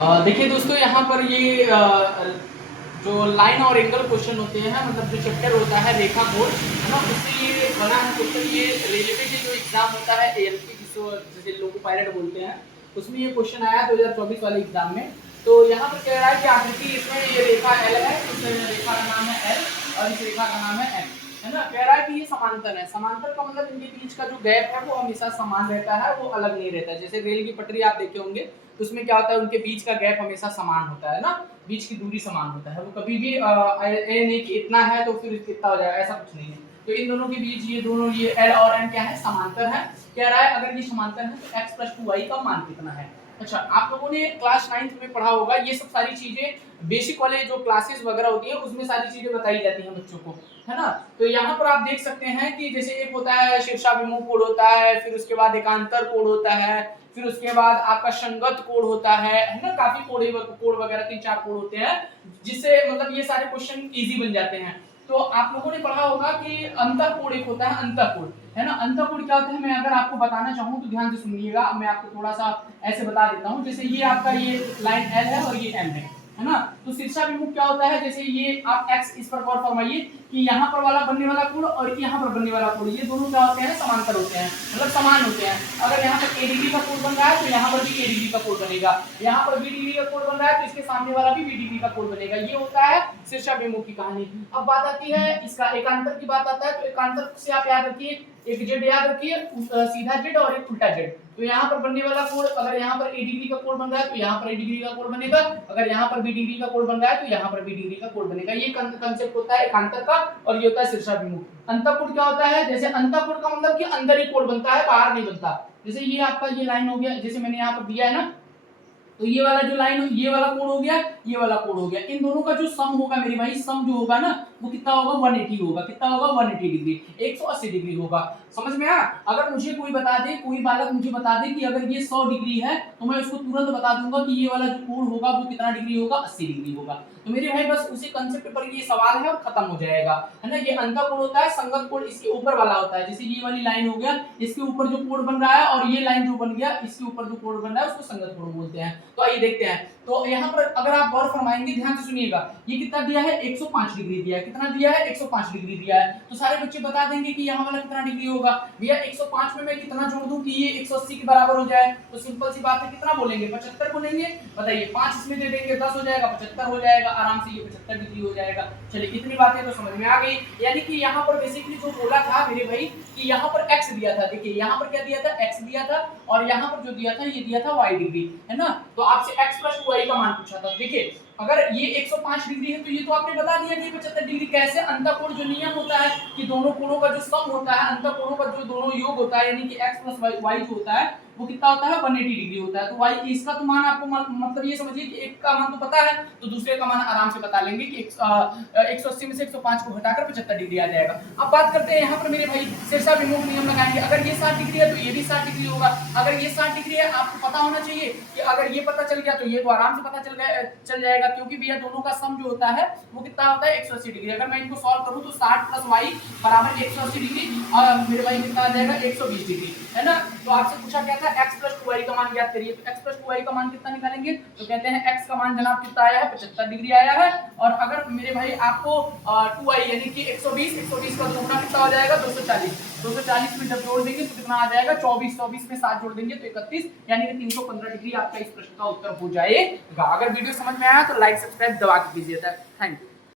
देखिए दोस्तों, यहाँ पर ये जो लाइन और एंगल क्वेश्चन होते हैं, मतलब जो चैप्टर होता है रेखा कोण, है ना, उससे ये बना है क्वेश्चन। ये रेलवे के जो एग्जाम होता है एएलपी, जिसको जिसे लोको पायलट बोलते हैं, उसमें ये क्वेश्चन आया 2024 वाले एग्जाम में। तो यहाँ पर कह रहा है कि आकृति, इसमें ये रेखा एल है, इस रेखा का नाम है एल और इस रेखा का नाम है एम, है ना। कह रहा है कि ये समांतर है। समांतर का मतलब इनके बीच का जो गैप है वो हमेशा समान रहता है, वो अलग नहीं रहता है। जैसे रेल की पटरी आप देखे होंगे, उसमें क्या होता है, उनके बीच का गैप हमेशा समान होता है ना, बीच की दूरी समान होता है। वो कभी भी ये नहीं कि इतना है तो फिर इतना हो जाएगा, ऐसा कुछ नहीं है। तो इन दोनों के बीच ये दोनों, ये एल और एम क्या है, समांतर है। कह रहा है अगर ये समांतर है तो x + 2y का मान कितना है। अच्छा, आप लोगों ने क्लास 9th में पढ़ा होगा, ये सब सारी चीजें बेसिक वाले जो क्लासेस वगैरह होती है उसमें सारी चीजें बताई जाती हैं बच्चों को, है ना। तो यहाँ पर आप देख सकते हैं कि जैसे एक होता है शीर्षाभिमुख कोण होता है, फिर उसके बाद एकांतर कोण होता है, फिर उसके बाद आपका संगत कोण होता है ना। काफी कोण वगैरह 3-4 कोण होते हैं, जिससे मतलब ये सारे क्वेश्चन इजी बन जाते हैं। तो आप लोगों ने पढ़ा होगा कि अंतःकोण एक होता है, अंतःकोण, है ना। अंतःकोण क्या होता है, मैं अगर आपको बताना चाहूँ तो ध्यान से सुनिएगा। मैं आपको थोड़ा सा ऐसे बता देता हूँ। जैसे ये आपका ये लाइन एल है और ये एम है ना। तो शीर्षाभिमुख क्या होता है, जैसे ये आप एक्स इस पर गौर फरमाइए कि यहाँ पर वाला बनने वाला कोण और यहाँ पर बनने वाला कोण, ये दोनों क्या होते हैं, समांतर होते हैं, मतलब समान होते हैं। अगर यहाँ पर ए डिग्री का कोण बन रहा है तो यहाँ पर भी ए डिग्री का कोण बनेगा। यहाँ पर बी डिग्री का कोण बन रहा है तो इसके सामने वाला भी बी डिग्री का कोण बनेगा। ये होता है शीर्षाभिमुख की कहानी। अब बात आती है इसका एकांतर की बात आता है। तो एकांतर से आप याद रखिए, एक जेड याद रखिए, सीधा जेड और एक उल्टा जेड। तो यहाँ पर बनने वाला कोण, अगर यहाँ पर ए डिग्री का कोण बन रहा है तो यहाँ पर ए डिग्री का कोण बनेगा। अगर यहाँ पर बी डिग्री का कोण बन रहा है तो यहाँ पर बी डिग्री का कोण बनेगा। ये कांसेप्ट होता है एकांतर का, और ये होता है शीर्षाभिमुख। अंतःकोण क्या होता है, जैसे अंतःकोण का मतलब कि अंदर ही कोण बनता है, बाहर नहीं बनता। जैसे ये आपका ये लाइन हो गया, जैसे मैंने यहाँ पर दिया है ना, तो ये वाला जो लाइन, ये वाला कोण हो गया, ये वाला कोण हो गया। इन दोनों का जो सम होगा मेरे भाई, सम जो होगा ना, वो कितना होगा, 180 होगा। कितना होगा, 180 डिग्री, 180 डिग्री होगा। समझ में आया। अगर मुझे कोई बता दे, कोई बालक मुझे बता दे कि अगर ये 100 डिग्री है, तो मैं उसको तुरंत बता दूंगा कि ये वाला जो कोण होगा वो कितना डिग्री होगा, 80 डिग्री होगा। तो मेरे भाई बस उसी कांसेप्ट पर ये सवाल है और खत्म हो जाएगा, है ना। ये अंतःकोण होता है, संगत कोण इसके ऊपर वाला होता है। जैसे ये वाली लाइन हो गया, इसके ऊपर जो कोण बन रहा है, और ये लाइन जो बन गया, इसके ऊपर जो कोण बन रहा है उसको संगत कोण बोलते हैं। तो आइए देखते हैं। तो यहाँ पर अगर आप गौर फरमाएंगे, ध्यान से सुनिएगा, ये कितना दिया है, 105 डिग्री दिया है। कितना दिया है, 105 डिग्री दिया है। तो सारे बच्चे बता देंगे कि यहाँ वाला कितना डिग्री होगा। भैया 105 में मैं कितना जोड़ दूं कि ये 180 के बराबर हो जाए। तो सिंपल सी बात है, कितना बोलेंगे, 75 बोलेंगे। बताइए, 5 इसमें दे देंगे, 10 हो जाएगा, 75 हो जाएगा आराम से, ये 75 डिग्री हो जाएगा। चलिए, इतनी बातें तो समझ में आ गई। यानी कि यहाँ पर बेसिकली जो बोला था मेरे भाई कि यहाँ पर x दिया था। देखिए यहाँ पर क्या दिया था, x दिया था, और यहाँ पर जो दिया था ये दिया था y डिग्री, है ना। तो आपसे x + 2y का मान पूछा था। देखिए अगर ये 105 डिग्री है तो ये तो आपने बता दिया कि 75 डिग्री कैसे। अंतःकोण जो नियम होता है कि दोनों कोणों का जो सम होता है, अंतःकोणों का जो दोनों योग होता है, यानी कि x + y जो होता है वो कितना होता है, 180 डिग्री होता है। तो y इसका तो मान आपको मतलब ये समझिए कि एक का मान तो पता है, तो दूसरे का मान आराम से बता लेंगे कि 180 में से 105 को घटाकर 75 डिग्री आ जाएगा। अब बात करते हैं यहाँ पर मेरे भाई शीर्षाभिमुख नियम लगाएंगे। अगर ये 60 डिग्री है तो ये भी 60 डिग्री होगा। अगर ये 60 डिग्री है, आपको पता होना चाहिए कि अगर ये पता चल गया तो ये तो आराम से पता चल जाएगा, क्योंकि भैया दोनों का सम जो होता है वो कितना होता है, 180 डिग्री। अगर मैं इनको सॉल्व करूं तो 60 + y बराबर 180 डिग्री, और मेरे भाई कितना आ जाएगा, 120 डिग्री, है ना। तो आपसे पूछा क्या था, x + 2y का मान ज्ञात करिए। तो x + 2y का मान कितना निकालेंगे, तो कहते हैं x का मान जनाब कितना आया है, 75 डिग्री आया है। और अगर मेरे भाई आपको 2y यानी कि 120 का दुगना कितना हो जाएगा, 240 में जब जोड़ देंगे तो कितना आ जाएगा, 24 में 7 जोड़ देंगे तो 31, यानी कि 315 डिग्री आपका इस प्रश्न का उत्तर हो जाएगा। अगर वीडियो समझ में आया तो लाइक सब्सक्राइब दबा के कीजिए। Thank you.